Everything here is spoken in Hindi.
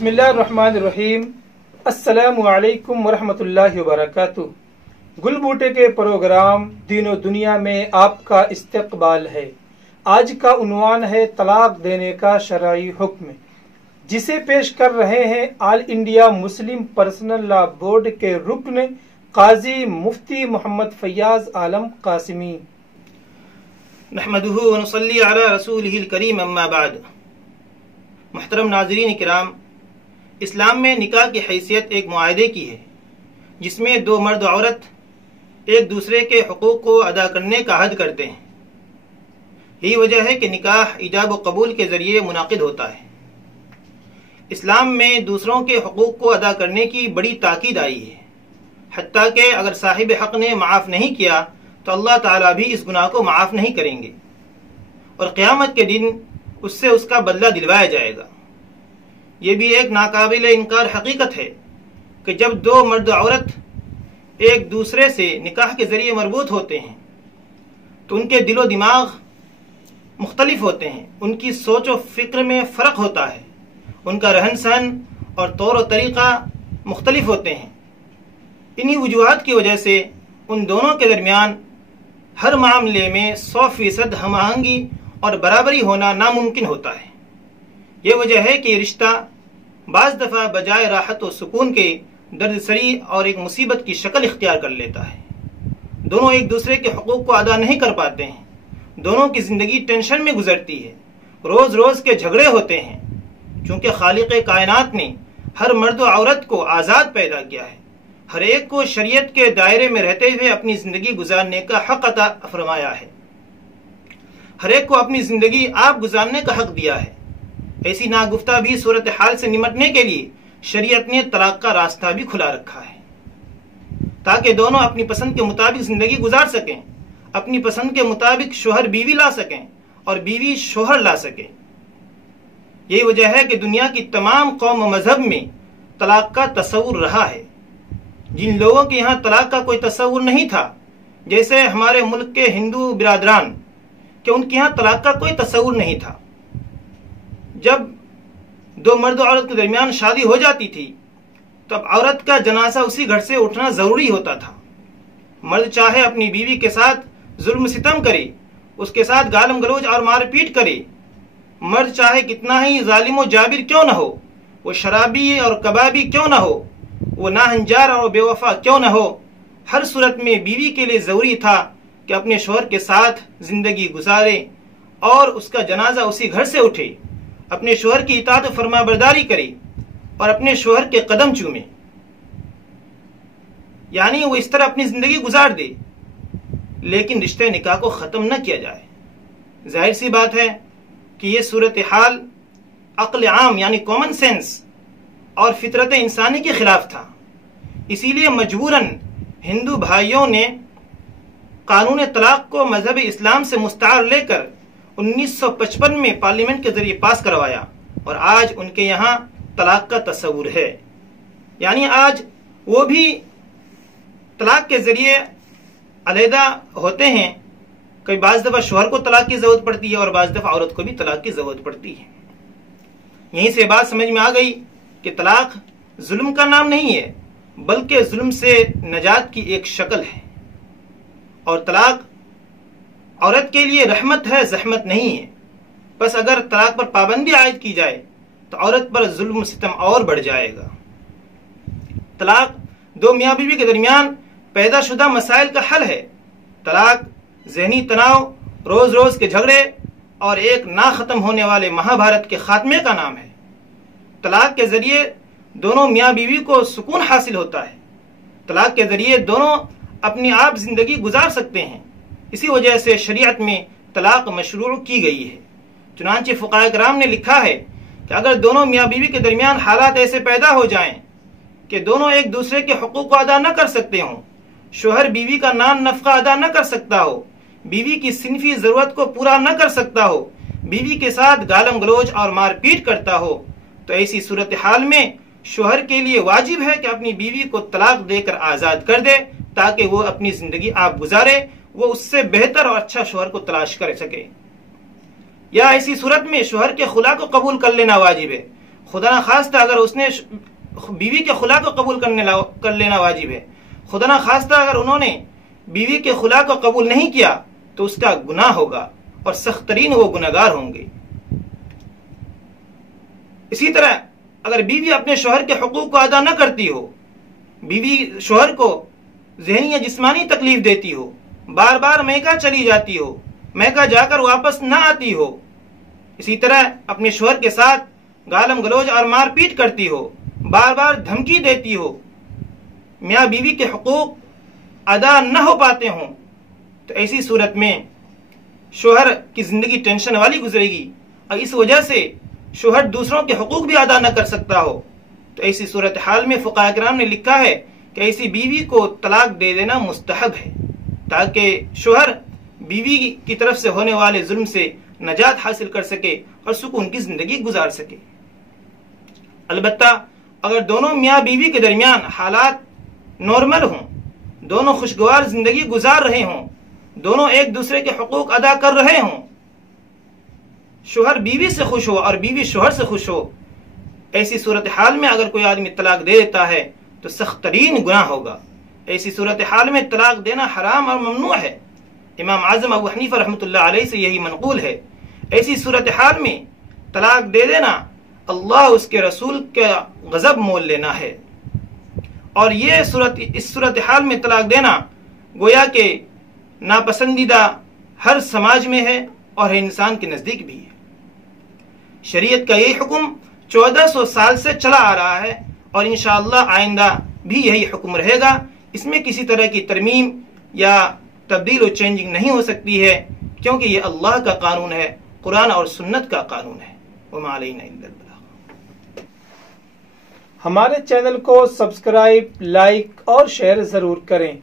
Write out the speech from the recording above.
बिस्मिल्लाहिर्रहमानिर्रहीम। अस्सलामु अलैकुम वरहमतुल्लाहि वबरकातुहू। गुल बूटे के प्रोग्राम दीन और दुनिया में आपका इस्तकबाल है। आज का उन्वान है तलाक देने का शरई हुक्म, जिसे पेश कर रहे हैं all India Muslim personal law board के रुकन काजी मुफ्ती मोहम्मद फैयाज आलम कासमी। नहमदुहु व नुसल्ली अला रसूलिहिल करीम, अम्मा बाद। मुहतरम नाज़रीन किराम, इस्लाम में निकाह की हैसियत एक मुआहदे की है, जिसमें दो मर्द औरत एक दूसरे के हुकूक को अदा करने का अहद करते हैं। यही वजह है कि निकाह इजाब व कबूल के ज़रिए मुनाकिद होता है। इस्लाम में दूसरों के हुकूक को अदा करने की बड़ी ताकीद आई है, हत्ता कि अगर साहिब हक़ ने माफ़ नहीं किया तो अल्लाह ताला भी इस गुनाह को माफ़ नहीं करेंगे और क़यामत के दिन उससे उसका बदला दिलवाया जाएगा। ये भी एक नाकाबिल इनकार हकीकत है कि जब दो मर्द औरत एक दूसरे से निकाह के ज़रिए मरबूत होते हैं तो उनके दिलो दिमाग मुख्तलिफ होते हैं, उनकी सोच व फ़िक्र में फ़र्क होता है, उनका रहन सहन और तौर व तरीक़ा मुख्तलिफ होते हैं। इन्हीं वजूहात की वजह से उन दोनों के दरमियान हर मामले में 100% हम आहंगी और बराबरी होना नामुमकिन होता है। ये वजह है कि रिश्ता बाज़ दफ़ा बजाय राहत व सुकून के दर्द सरी और एक मुसीबत की शक्ल इख्तियार कर लेता है। दोनों एक दूसरे के हुकूक को अदा नहीं कर पाते हैं, दोनों की ज़िंदगी टेंशन में गुजरती है, रोज़ रोज़ के झगड़े होते हैं। चूँकि खालिक़ कायनात ने हर मर्द व औरत को आज़ाद पैदा किया है, हर एक को शरीयत के दायरे में रहते हुए अपनी ज़िंदगी गुजारने का हक़ अता फरमाया है, हर एक को अपनी ज़िंदगी आप गुजारने का हक़ दिया है। ऐसी नागुफ्ता भी सूरत हाल से निमटने के लिए शरीयत ने तलाक का रास्ता भी खुला रखा है, ताकि दोनों अपनी पसंद के मुताबिक ज़िंदगी गुजार सकें, अपनी पसंद के मुताबिक शोहर बीवी ला सकें और बीवी शोहर ला सके। यही वजह है कि दुनिया की तमाम कौम व मजहब में तलाक का तस्वुर रहा है। जिन लोगों के यहाँ तलाक का कोई तस्वुर नहीं था, जैसे हमारे मुल्क के हिंदू बिरादरान कि उनके यहाँ तलाक का कोई तस्वुर नहीं था। जब दो मर्द औरत के दरमियान शादी हो जाती थी तब औरत का जनाजा उसी घर से उठना ज़रूरी होता था। मर्द चाहे अपनी बीवी के साथ जुल्म सितम करे, उसके साथ गालम गलोच और मारपीट करे, मर्द चाहे कितना ही जालिम व जाबिर क्यों न हो, वो शराबी और कबाबी क्यों न हो, वो नाहंजार और बेवफा क्यों न हो, हर सूरत में बीवी के लिए ज़रूरी था कि अपने शोहर के साथ ज़िंदगी गुजारे और उसका जनाजा उसी घर से उठे, अपने शोहर की इताअत व फरमाबरदारी करे और अपने शोहर के कदम चूमे, यानी वो इस तरह अपनी ज़िंदगी गुजार दे, लेकिन रिश्ते निकाह को ख़त्म न किया जाए। जाहिर सी बात है कि ये सूरत हाल अक्ल आम यानी कॉमन सेंस और फितरत इंसानी के खिलाफ था। इसीलिए मजबूरन हिंदू भाइयों ने कानून तलाक को मजहब इस्लाम से मुस्तार लेकर 1955 में पार्लियामेंट के जरिए पास करवाया और आज उनके यहाँ तलाक का तस्वुर है। यानी आज वो भी तलाक के जरिए अलहदा होते हैं। कई बाज़ दफ़ा शोहर को तलाक की ज़रूरत पड़ती है और बाज़ दफ़ा औरत को भी तलाक की ज़रूरत पड़ती है। यहीं से बात समझ में आ गई कि तलाक जुल्म का नाम नहीं है, बल्कि जुल्म से नजात की एक शक्ल है और तलाक औरत के लिए रहमत है, जहमत नहीं है। बस अगर तलाक पर पाबंदी आयद की जाए तो औरत पर जुल्म सितम और बढ़ जाएगा। तलाक दो मियाँ बीवी के दरमियान पैदा शुदा मसाइल का हल है। तलाक जहनी तनाव, रोज रोज के झगड़े और एक ना ख़त्म होने वाले महाभारत के खात्मे का नाम है। तलाक के जरिए दोनों मियाँ बीवी को सुकून हासिल होता है। तलाक के जरिए दोनों अपनी आप जिंदगी गुजार सकते हैं। इसी वजह से शरीयत में तलाक मशरूअ की गई है। चुनांचे फ़ुक़हा किराम ने लिखा है कि अगर दोनों मियाँ बीवी के दरमियान हालात ऐसे पैदा हो जाएं कि दोनों एक दूसरे के हुकूक को अदा न कर सकते हों, शोहर बीवी का नान नफ़क़ा अदा न कर सकता हो, बीवी की सिनफी ज़रूरत को पूरा न कर सकता हो, बीवी के साथ गालम गलोच और मारपीट करता हो, तो ऐसी सूरत हाल में शोहर के लिए वाजिब है कि अपनी बीवी को तलाक देकर आज़ाद कर दे, ताकि वो अपनी ज़िंदगी आप गुजारे, वो उससे बेहतर और अच्छा शोहर को तलाश कर सके। या ऐसी सूरत में शोहर के खुला को कबूल कर लेना वाजिब है। खुदा न खास्ता अगर उसने बीवी के खुला को कबूल कर लेना वाजिब है। खुदा न खास्ता अगर उन्होंने बीवी के खुला को कबूल नहीं किया तो उसका गुनाह होगा और सख्त तरीन वो गुनहगार होंगे। इसी तरह अगर बीवी अपने शोहर के हुकूक को अदा न करती हो, बीवी शोहर को ज़हनी या जिस्मानी तकलीफ देती हो, बार बार मैका चली जाती हो, मैका जाकर वापस न आती हो, इसी तरह अपने शोहर के साथ गालम गलोज और मारपीट करती हो, बार बार धमकी देती हो, मियाँ बीवी के हुकूक अदा न हो पाते हों, तो ऐसी सूरत में शोहर की जिंदगी टेंशन वाली गुजरेगी और इस वजह से शोहर दूसरों के हुकूक भी अदा न कर सकता हो। तो ऐसी सूरत हाल में फुक़हा किराम ने लिखा है कि ऐसी बीवी को तलाक दे देना मुस्तहब है, ताकि शोहर बीवी की तरफ से होने वाले जुल्म से नजात हासिल कर सके और सुकून की जिंदगी गुजार सके। अलबत्ता अगर दोनों मियाँ बीवी के दरमियान हालात नॉर्मल हों, दोनों खुशगवार जिंदगी गुजार रहे हों, दोनों एक दूसरे के हुकूक अदा कर रहे हों, शोहर बीवी से खुश हो और बीवी शोहर से खुश हो, ऐसी सूरत हाल में अगर कोई आदमी तलाक दे देता है तो सख्त तरीन गुनाह होगा। ऐसी सूरत हाल में तलाक देना हराम और ममनू है। इमाम आज़म अबू हनीफा रहमतुल्लाह अलैहि से यही मनक़ूल है। ऐसी सूरत हाल में तलाक दे देना अल्लाह उसके रसूल का गज़ब मोल लेना है और ये इस सूरत हाल में तलाक देना गोया के नापसंदीदा हर समाज में है और इंसान के नज़दीक भी है। शरीयत का यही हुक्म 1400 साल से चला आ रहा है और इंशाअल्लाह आइंदा भी यही हुक्म रहेगा। इसमें किसी तरह की तरमीम या तब्दील और चेंजिंग नहीं हो सकती है, क्योंकि ये अल्लाह का कानून है, कुरान और सुन्नत का कानून है। वमा अलैना इल्लल बलाग। हमारे चैनल को सब्सक्राइब, लाइक और शेयर जरूर करें।